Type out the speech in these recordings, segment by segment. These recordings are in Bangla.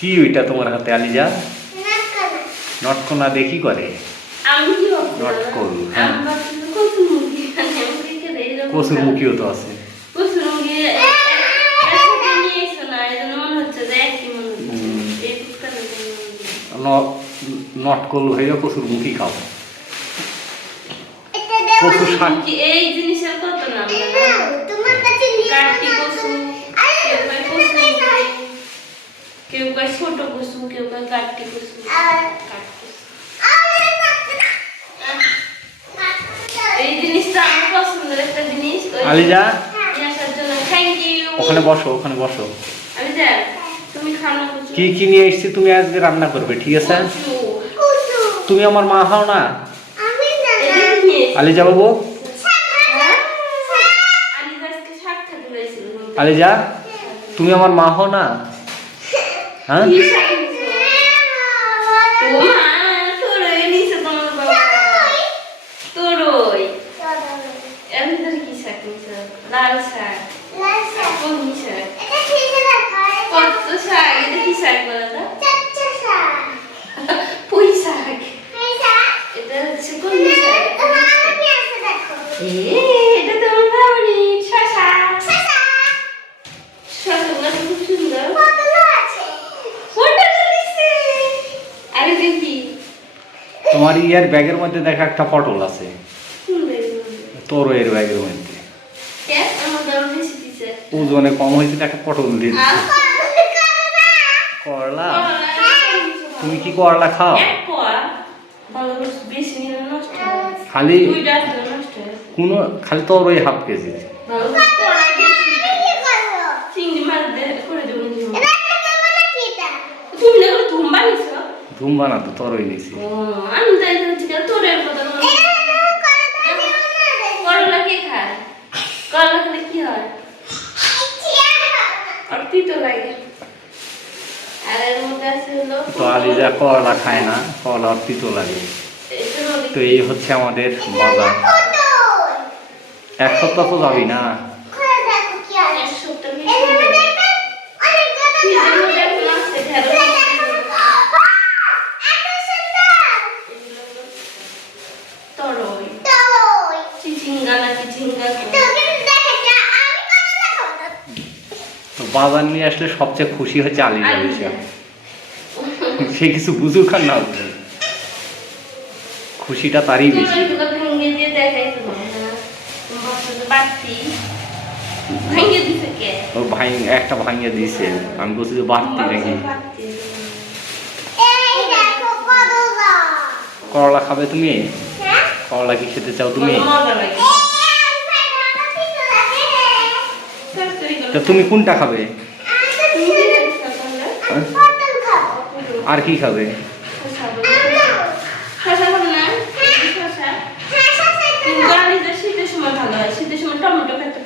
কি ওইটা তোমার হাতে আলিজা? নটকোনা দেখি করে নটকল। হ্যাঁ, কচুর মুখিও তো আছে। নটকল হয়ে কচুর মুখি খাও। কচু শাক এই জিনিসের কত নাম কেউ কয় ছোট কচু, কেউ কয় কাটি কচু। এই জিনিসটা আমার পছন্দের একটা জিনিস। Aliza thank you. ওখানে বসো, ওখানে বসো। আলিজা তুমি খাও কচু। কি কি নিয়ে এসেছি তুমি আজকে রান্না করবে, ঠিক আছে? তুমি আমার মা হও না আলিজা বাবু? আলিজা তুমি আমার মা হও না? হ্যাঁ, লাল শাক, কলমি শাক, কত শাক, এটা কি শাক বলো তো? পুঁই শাক, এটা হচ্ছে কলমি শাক। এটা তো আমার ফেভারিট, শসা। শসাগুলো খুব সুন্দর। আরে দেখি তোমার ইয়ার ব্যাগের মধ্যে দেখা একটা পটল আছে, তোর এর ব্যাগের মধ্যে ওজনে কম হয়েছে, একটা পটল দিয়ে দিচ্ছে। করলা, তুমি কি করলা খাও? খালি কোন খালি তোর ওই হাফ কেজি। ধুম বানা তো তোর ওই নিছি। করলা কে খায়? করলা খেলে কি হয়? আর তিতো লাগে। আর এর মধ্যে আছে হলো তো আলিজা করলা খায় না, করলা আর তিতো লাগে। তো এই হচ্ছে আমাদের বাজার। এক সপ্তাহ তো যাবি না। তো বাজার নিয়ে আসলে সবচেয়ে খুশি হচ্ছে আলিজা বেশি। সে কিছু বুঝুক আর না বুঝুক, খুশিটা তারই বেশি। ও ভাই একটা ভাঙিয়ে দিয়েছে, আমি বলছি যে বাড়তি নাকি। করলা খাবে তুমি? করলা কি খেতে চাও তুমি? তো তুমি কোনটা খাবে? আর কি খাবে?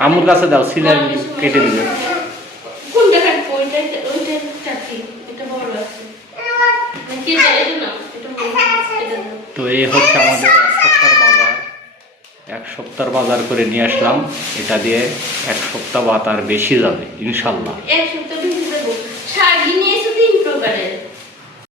আমুর কাছে দাও, ছিলে কেটে দিবে। তো এই হচ্ছে আমাদের এক সপ্তাহের বাজার। এক সপ্তাহের বাজার করে নিয়ে আসলাম, এটা দিয়ে এক সপ্তাহ বা তার বেশি যাবে ইনশাল্লাহ। এক সপ্তাহ বেশি যাবো। শাড়ি নিয়েছো 3 প্রকারের।